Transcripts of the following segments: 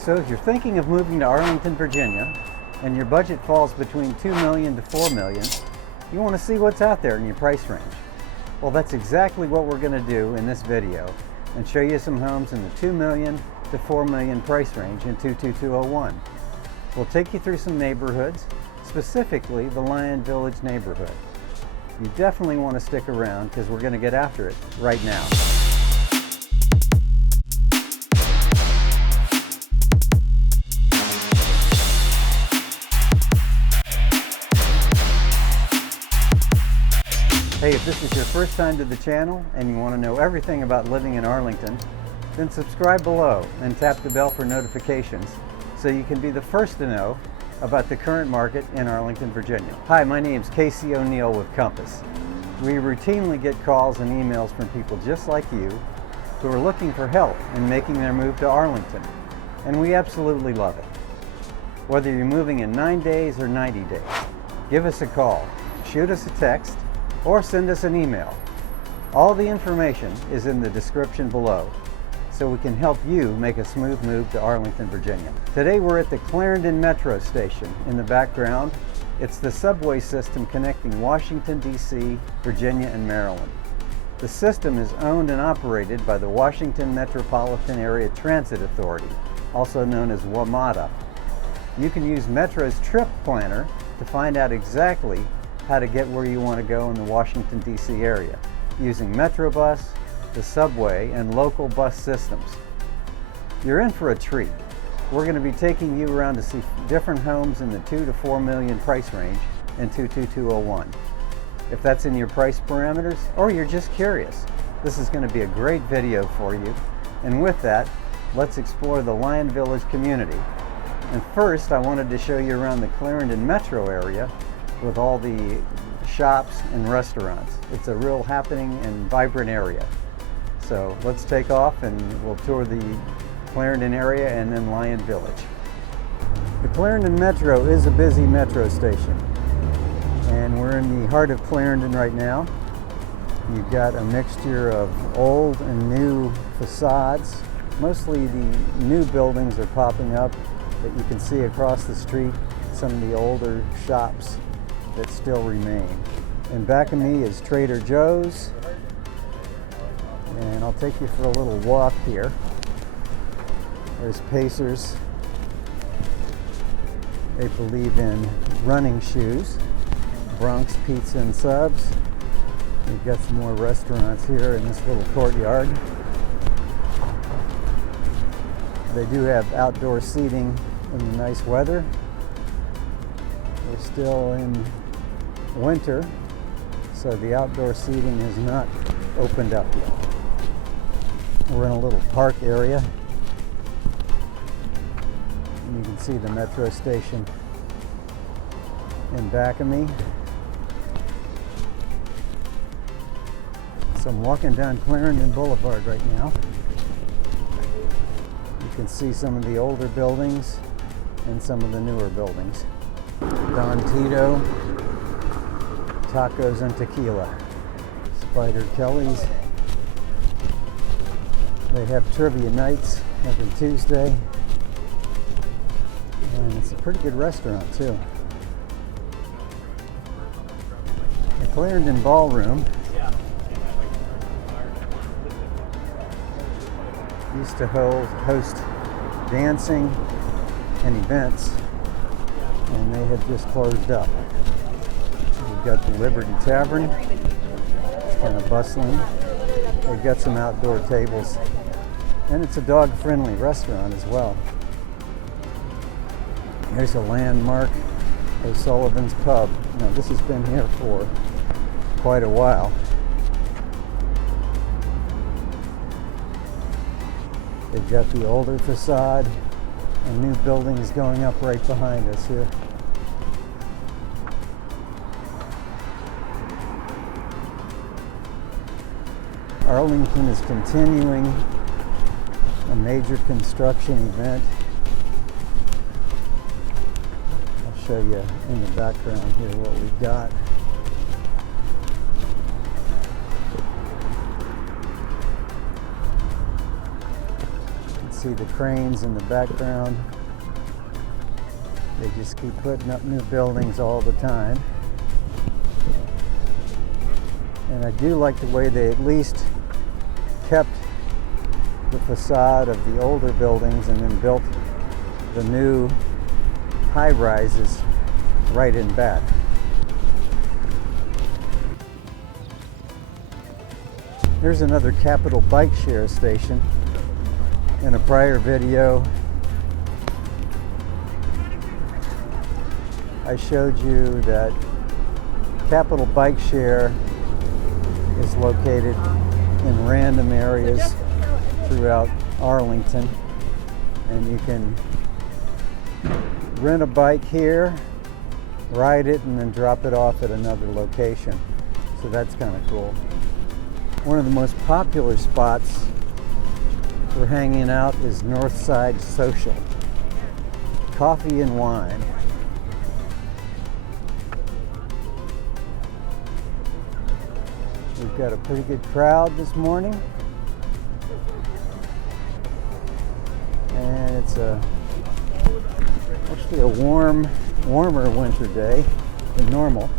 So if you're thinking of moving to Arlington, Virginia, and your budget falls between $2 million to $4 million, you want to see what's out there in your price range. Well, that's exactly what we're going to do in this video and show you some homes in the $2 million to $4 million price range in 22201. We'll take you through some neighborhoods, specifically the Lyon Village neighborhood. You definitely want to stick around because we're going to get after it right now. Hey, if this is your first time to the channel and you want to know everything about living in Arlington, then subscribe below and tap the bell for notifications so you can be the first to know about the current market in Arlington, Virginia. Hi, my name is Casey O'Neill with Compass. We routinely get calls and emails from people just like you who are looking for help in making their move to Arlington, and we absolutely love it. Whether you're moving in 9 days or 90 days, give us a call, shoot us a text, or send us an email. All the information is in the description below, so we can help you make a smooth move to Arlington, Virginia. Today we're at the Clarendon Metro station. In the background, it's the subway system connecting Washington, D.C., Virginia, and Maryland. The system is owned and operated by the Washington Metropolitan Area Transit Authority, also known as WMATA. You can use Metro's trip planner to find out exactly how to get where you want to go in the Washington, D.C. area, using Metrobus, the subway, and local bus systems. You're in for a treat. We're going to be taking you around to see different homes in the $2 to $4 million price range in 22201. If that's in your price parameters, or you're just curious, this is going to be a great video for you. And with that, let's explore the Lyon Village community. And first, I wanted to show you around the Clarendon Metro area with all the shops and restaurants. It's a real happening and vibrant area. So let's take off and we'll tour the Clarendon area and then Lyon Village. The Clarendon Metro is a busy metro station, and we're in the heart of Clarendon right now. You've got a mixture of old and new facades. Mostly the new buildings are popping up, but you can see across the street some of the older shops that still remain. And back of me is Trader Joe's, and I'll take you for a little walk here. There's Pacers. They believe in running shoes. Bronx Pizza and Subs. We've got some more restaurants here in this little courtyard. They do have outdoor seating in the nice weather. We're still in winter, so the outdoor seating is not opened up yet. We're in a little park area, and you can see the metro station in back of me. So I'm walking down Clarendon Boulevard right now. You can see some of the older buildings and some of the newer buildings. Don Tito, Tacos and Tequila. Spider Kelly's. They have trivia nights every Tuesday. And it's a pretty good restaurant too. The Clarendon Ballroom used to host dancing and events, and they have just closed up. We've got the Liberty Tavern. It's kind of bustling. They've got some outdoor tables, and it's a dog-friendly restaurant as well. Here's a landmark, O'Sullivan's Pub. Now, this has been here for quite a while. They've got the older facade and new buildings going up right behind us here. Arlington is continuing a major construction event. I'll show you in the background here what we've got. see the cranes in the background. They just keep putting up new buildings all the time. And I do like the way they at least kept the facade of the older buildings and then built the new high-rises right in back. There's another Capital bike share station. In a prior video, I showed you that Capital Bike Share is located in random areas throughout Arlington, and you can rent a bike here, ride it, and then drop it off at another location. So that's kind of cool. One of the most popular spots for hanging out is Northside Social. Coffee and wine. We've got a pretty good crowd this morning. And it's actually a warmer winter day than normal.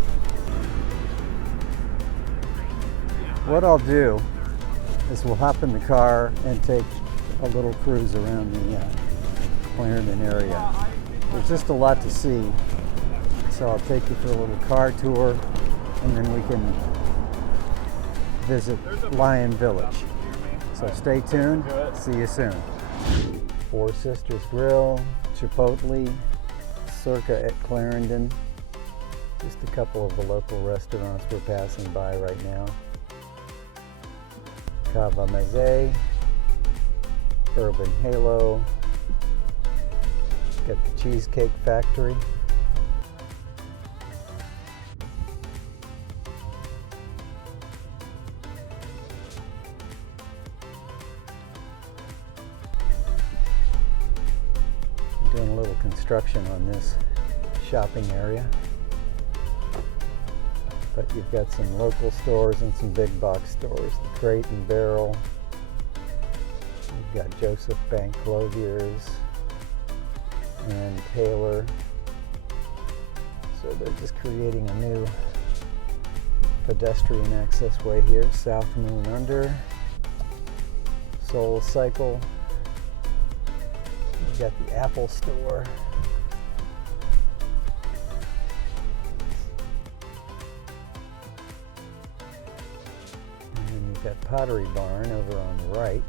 What I'll do is we'll hop in the car and take a little cruise around the Clarendon area. There's just a lot to see, so I'll take you for a little car tour, and then we can visit Lyon Village. So stay tuned. See you soon. Four Sisters Grill, Chipotle, Circa at Clarendon. Just a couple of the local restaurants we're passing by right now. Cava Meze, Urban Halo, got the Cheesecake Factory. I'm doing a little construction on this shopping area. But you've got some local stores and some big box stores. The Crate and Barrel. You've got Joseph Bank Clothiers and Taylor. So they're just creating a new pedestrian access way here. South Moon Under. Soul Cycle. You've got the Apple Store. Got Pottery Barn over on the right.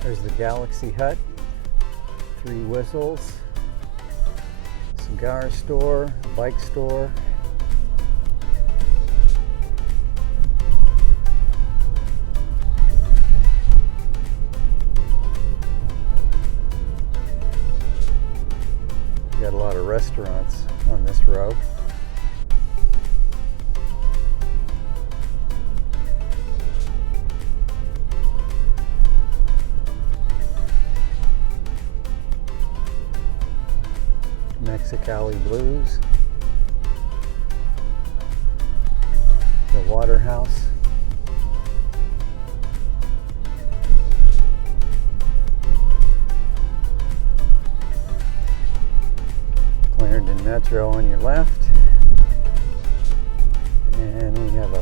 There's the Galaxy Hut, Three Whistles, cigar store, bike store. Got a lot of restaurants on this row. Mexicali Blues. The Waterhouse. Clarendon Metro on your left, and we have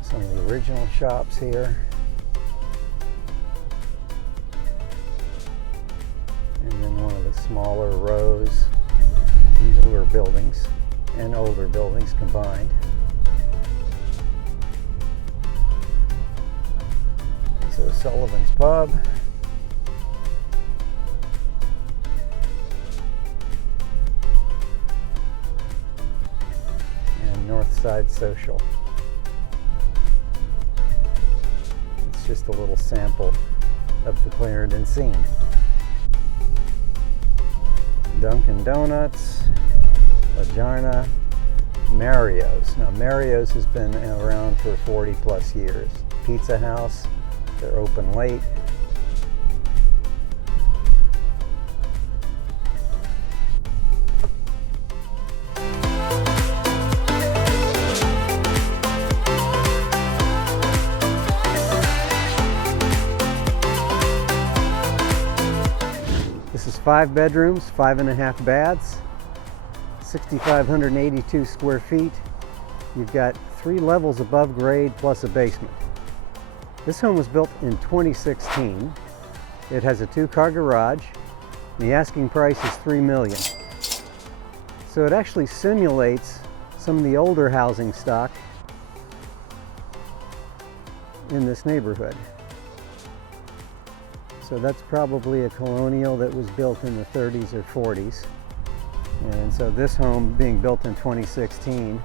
some of the original shops here, and then one of the smaller rows, newer buildings and older buildings combined. So Sullivan's Pub. Northside Social. It's just a little sample of the Clarendon scene. Dunkin' Donuts, La Jarna, Mario's. Now Mario's has been around for 40 plus years. Pizza House, they're open late. 5 bedrooms, 5.5 baths, 6,582 square feet. You've got 3 levels above grade plus a basement. This home was built in 2016. It has a 2-car garage. The asking price is $3 million. So it actually simulates some of the older housing stock in this neighborhood. So that's probably a Colonial that was built in the 30s or 40s. And so this home, being built in 2016,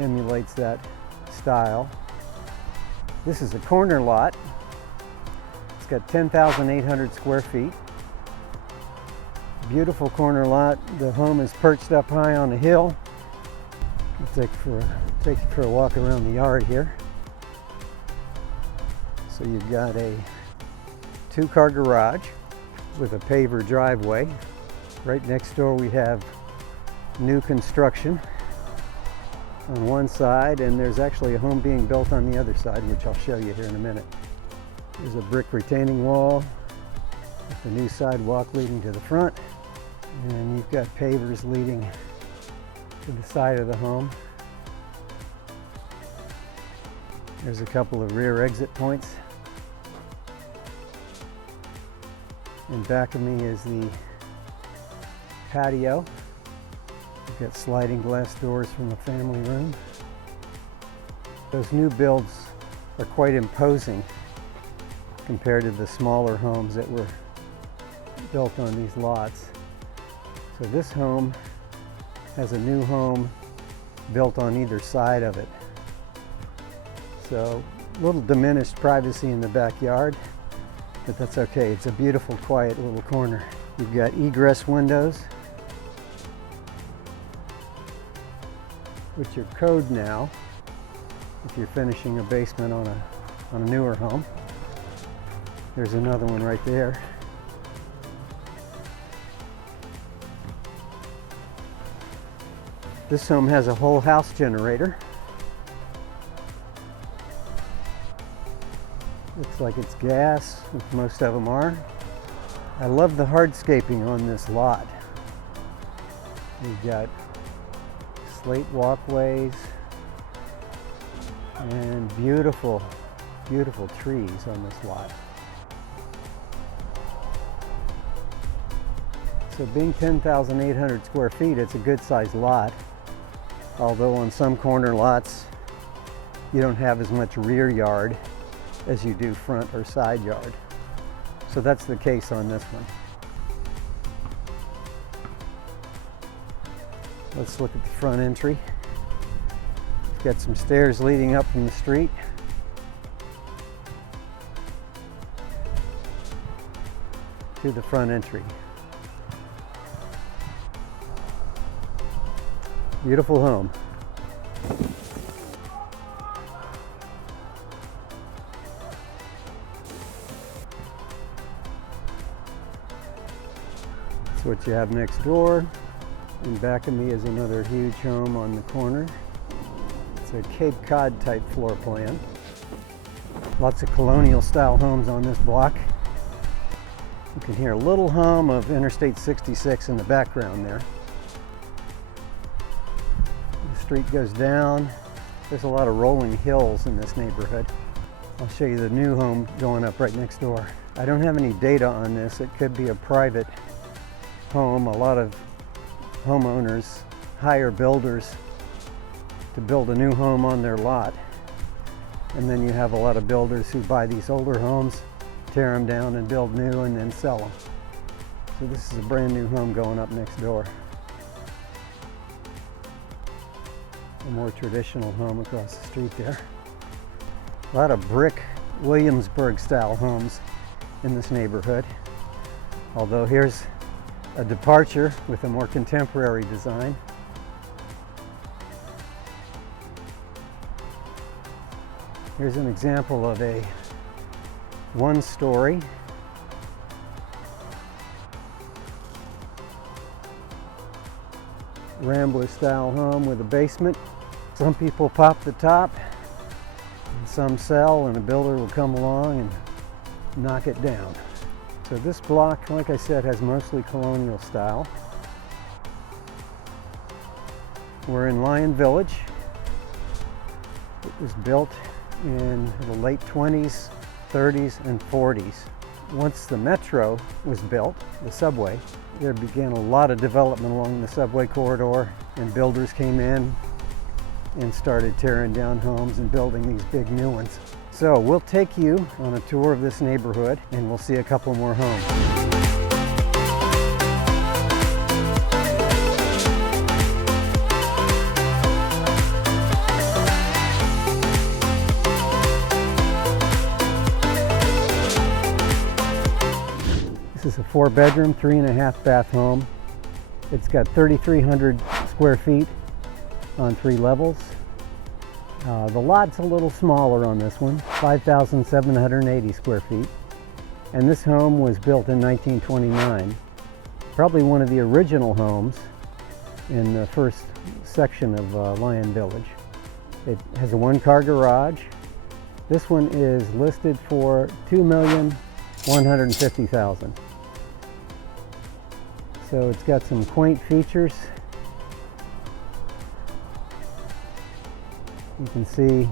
emulates that style. This is a corner lot. It's got 10,800 square feet. Beautiful corner lot. The home is perched up high on a hill. I'll take you for a walk around the yard here. So you've got a 2-car garage with a paver driveway. Right next door we have new construction on one side, and there's actually a home being built on the other side, which I'll show you here in a minute. There's a brick retaining wall with a new sidewalk leading to the front, and you've got pavers leading to the side of the home. There's a couple of rear exit points. In back of me is the patio. We've got sliding glass doors from the family room. Those new builds are quite imposing compared to the smaller homes that were built on these lots. So this home has a new home built on either side of it. So a little diminished privacy in the backyard, but that's okay. It's a beautiful, quiet little corner. You've got egress windows, which are code now if you're finishing a basement on a newer home. There's another one right there. This home has a whole house generator. Looks like it's gas, which most of them are. I love the hardscaping on this lot. We've got slate walkways and beautiful, beautiful trees on this lot. So being 10,800 square feet, it's a good sized lot. Although on some corner lots, you don't have as much rear yard as you do front or side yard. So that's the case on this one. Let's look at the front entry. It's got some stairs leading up from the street. To the front entry. Beautiful home. That's what you have next door. In back of me is another huge home on the corner. It's a Cape Cod type floor plan. Lots of colonial style homes on this block. You can hear a little hum of Interstate 66 in the background there. The street goes down. There's a lot of rolling hills in this neighborhood. I'll show you the new home going up right next door. I don't have any data on this. It could be a private home. A lot of homeowners hire builders to build a new home on their lot. And then you have a lot of builders who buy these older homes, tear them down and build new and then sell them. So this is a brand new home going up next door. A more traditional home across the street there. A lot of brick Williamsburg style homes in this neighborhood. Although here's a departure with a more contemporary design. Here's an example of a one-story Rambler style home with a basement. Some people pop the top, and some sell, and a builder will come along and knock it down. So this block, like I said, has mostly colonial style. We're in Lyon Village. It was built in the late 20s, 30s, and 40s. Once the metro was built, the subway, there began a lot of development along the subway corridor, and builders came in and started tearing down homes and building these big new ones. So we'll take you on a tour of this neighborhood and we'll see a couple more homes. This is a 4-bedroom, 3.5 bath home. It's got 3,300 square feet on 3 levels. The lot's a little smaller on this one, 5,780 square feet. And this home was built in 1929. Probably one of the original homes in the first section of Lyon Village. It has a 1-car garage. This one is listed for $2,150,000. So it's got some quaint features. You can see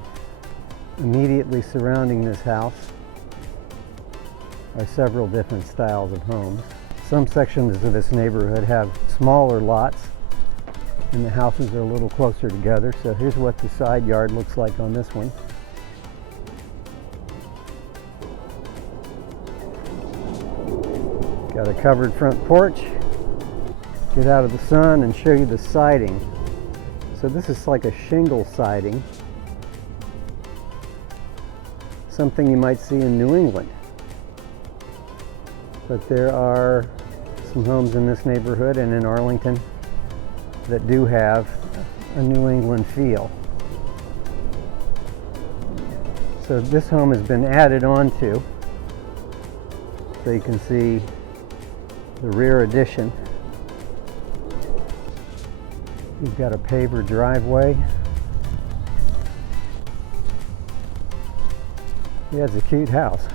immediately surrounding this house are several different styles of homes. Some sections of this neighborhood have smaller lots and the houses are a little closer together. So here's what the side yard looks like on this one. Got a covered front porch. Get out of the sun and show you the siding. So this is like a shingle siding. Something you might see in New England. But there are some homes in this neighborhood and in Arlington that do have a New England feel. So this home has been added onto, so you can see the rear addition. You've got a paver driveway. Yeah, it's a cute house.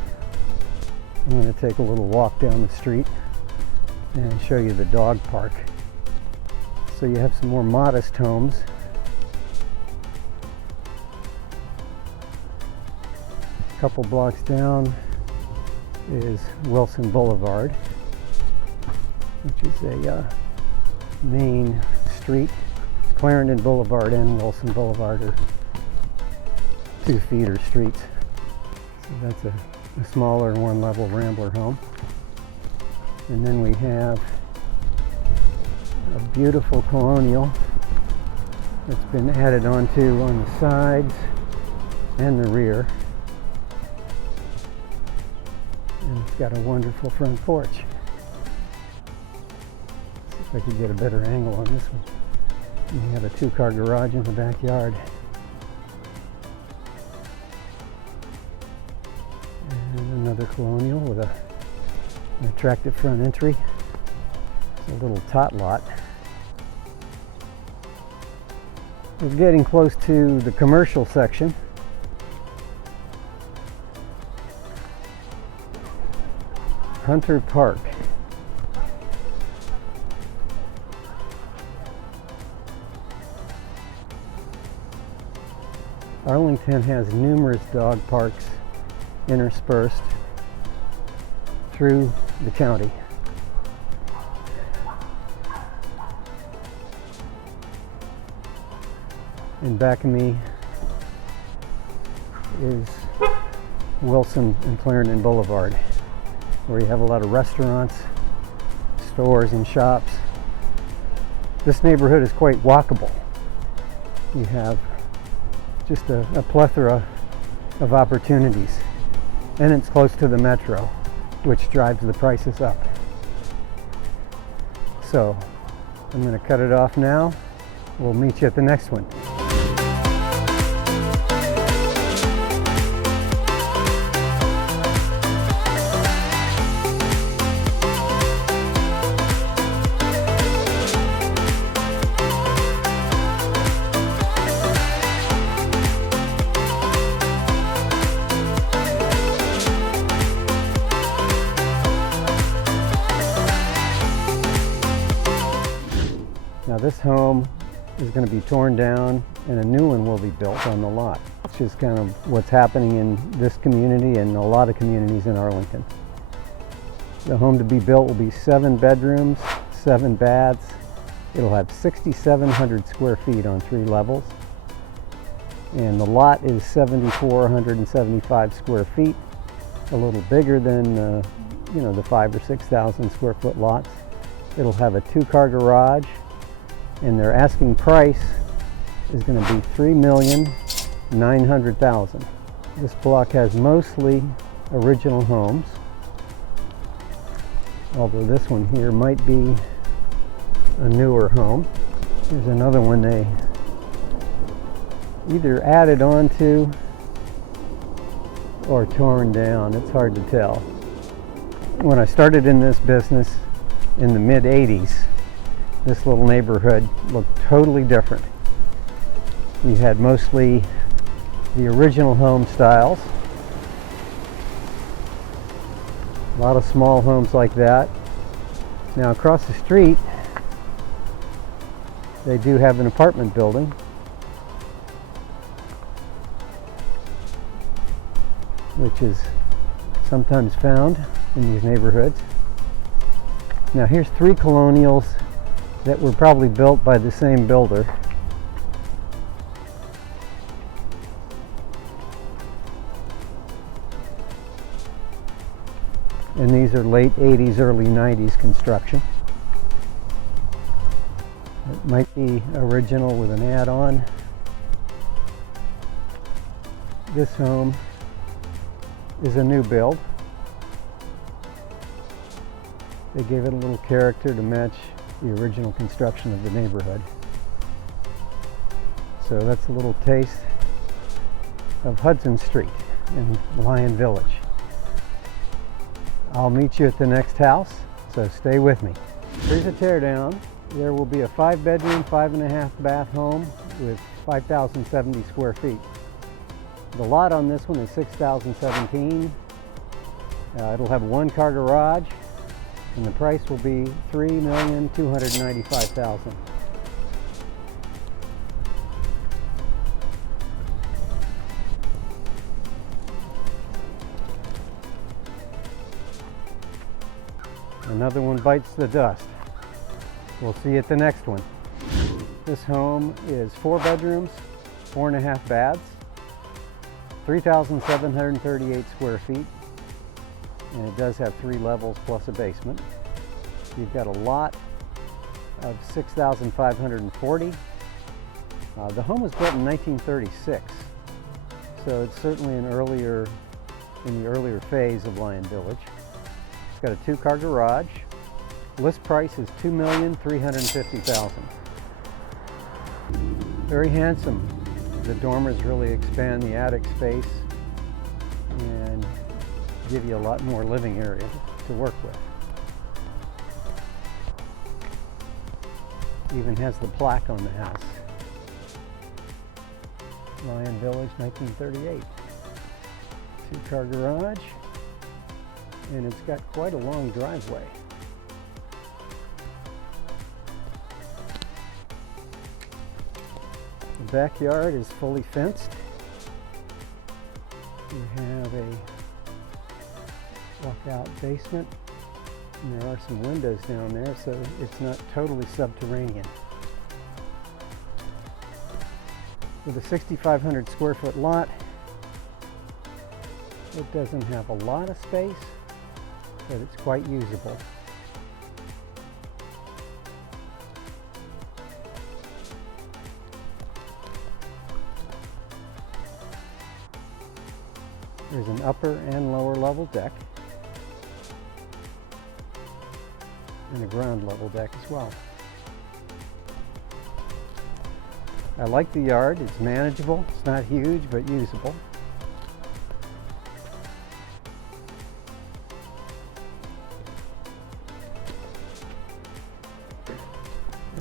I'm going to take a little walk down the street and show you the dog park. So you have some more modest homes. A couple blocks down is Wilson Boulevard, which is a main street. Clarendon Boulevard and Wilson Boulevard are 2 feeder streets. So that's a smaller 1-level rambler home. And then we have a beautiful colonial that's been added onto on the sides and the rear. And it's got a wonderful front porch. See if I could get a better angle on this one. And we have a 2-car garage in the backyard. And another colonial with an attractive front entry. It's a little tot lot. We're getting close to the commercial section. Hunter Park. Arlington has numerous dog parks interspersed through the county. And back of me is Wilson and Clarendon Boulevard, where you have a lot of restaurants, stores, and shops. This neighborhood is quite walkable. You have just a plethora of opportunities, and it's close to the metro, which drives the prices up. So I'm going to cut it off now. We'll meet you at the next one. Now this home is going to be torn down and a new one will be built on the lot. It's just kind of what's happening in this community and a lot of communities in Arlington. The home to be built will be 7 bedrooms, 7 baths. It'll have 6,700 square feet on 3 levels. And the lot is 7,475 square feet, a little bigger than the 5,000 or 6,000 square foot lots. It'll have a 2-car garage, and their asking price is going to be $3,900,000. This block has mostly original homes, although this one here might be a newer home. Here's another one they either added onto or torn down. It's hard to tell. When I started in this business in the mid-'80s, this little neighborhood looked totally different. We had mostly the original home styles. A lot of small homes like that. Now across the street, they do have an apartment building. Which is sometimes found in these neighborhoods. Now here's 3 Colonials that were probably built by the same builder. And these are late 80s, early 90s construction. It might be original with an add-on. This home is a new build. They gave it a little character to match the original construction of the neighborhood. So that's a little taste of Hudson Street in Lyon Village. I'll meet you at the next house, so stay with me. Here's a teardown. There will be a 5-bedroom, 5.5 bath home with 5,070 square feet. The lot on this one is 6,017. It'll have a 1-car garage, and the price will be $3,295,000. Another one bites the dust. We'll see you at the next one. This home is 4 bedrooms, 4.5 baths, 3,738 square feet, and it does have 3 levels plus a basement. You've got a lot of 6,540. The home was built in 1936, so it's certainly in the earlier phase of Lyon Village. It's got a 2-car garage. List price is $2,350,000. Very handsome. The dormers really expand the attic space and give you a lot more living area to work with. Even has the plaque on the house. Lyon Village, 1938. 2-car garage, and it's got quite a long driveway. The backyard is fully fenced. You have a walkout basement, and there are some windows down there, so it's not totally subterranean. With a 6,500 square foot lot, it doesn't have a lot of space, but it's quite usable. There's an upper and lower level deck, and a ground level deck as well. I like the yard. It's manageable. It's not huge, but usable.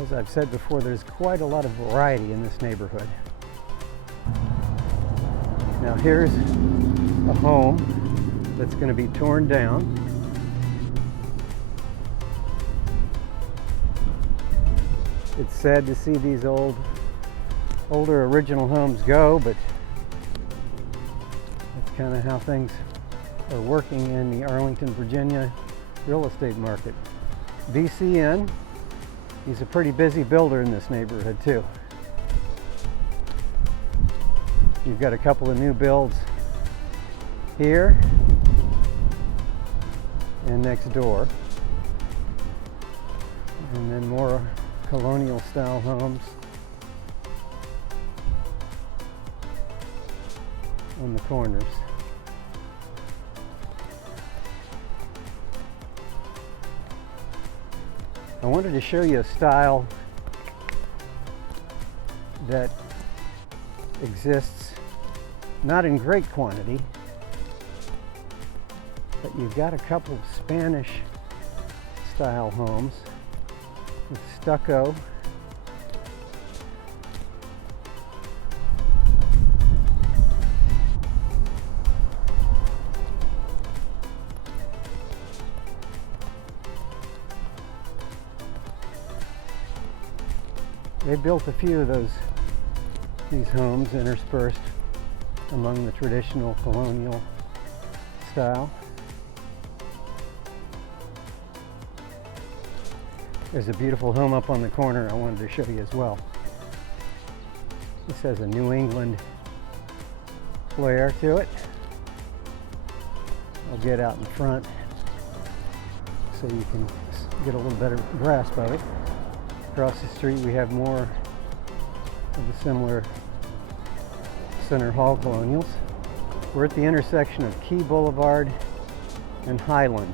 As I've said before, there's quite a lot of variety in this neighborhood. Now here's a home that's going to be torn down. It's sad to see these older original homes go, but that's kind of how things are working in the Arlington, Virginia real estate market. VCN, he's a pretty busy builder in this neighborhood too. You've got a couple of new builds here and next door, and then more colonial style homes on the corners. I wanted to show you a style that exists not in great quantity, but you've got a couple of Spanish style homes with stucco They built a few of these homes interspersed among the traditional colonial style. There's a beautiful home up on the corner I wanted to show you as well. This has a New England flair to it. I'll get out in front so you can get a little better grasp of it. Across the street we have more of the similar Center Hall Colonials. We're at the intersection of Key Boulevard and Highland.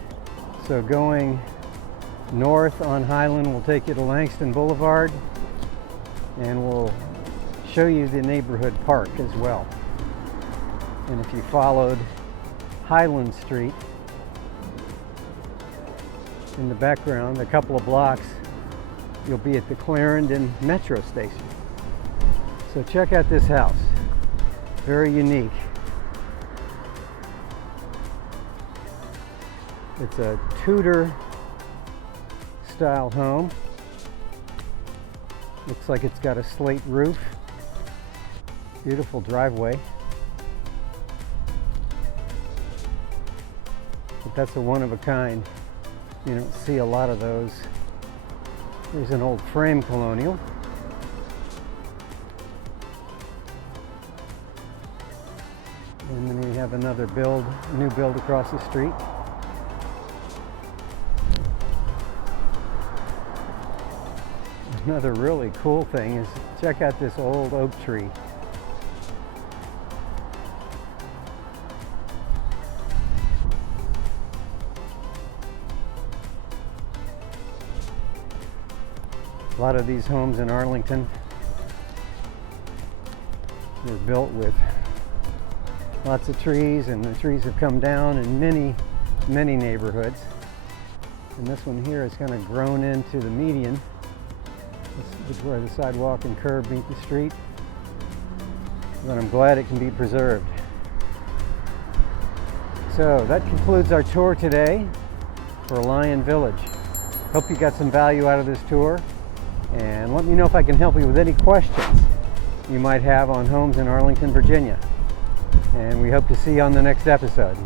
So going north on Highland will take you to Langston Boulevard, and we'll show you the neighborhood park as well. And if you followed Highland Street in the background a couple of blocks, you'll be at the Clarendon Metro station. So check out this house. Very unique. It's a Tudor style home. Looks like it's got a slate roof. Beautiful driveway. But that's a one of a kind. You don't see a lot of those. There's an old frame colonial. And then we have another new build across the street. Another really cool thing is check out this old oak tree. A lot of these homes in Arlington were built with lots of trees, and the trees have come down in many neighborhoods. And this one here is kind of grown into the median. This is where the sidewalk and curb meet the street. But I'm glad it can be preserved. So that concludes our tour today for Lyon Village. Hope you got some value out of this tour. And let me know if I can help you with any questions you might have on homes in Arlington, Virginia. And we hope to see you on the next episode.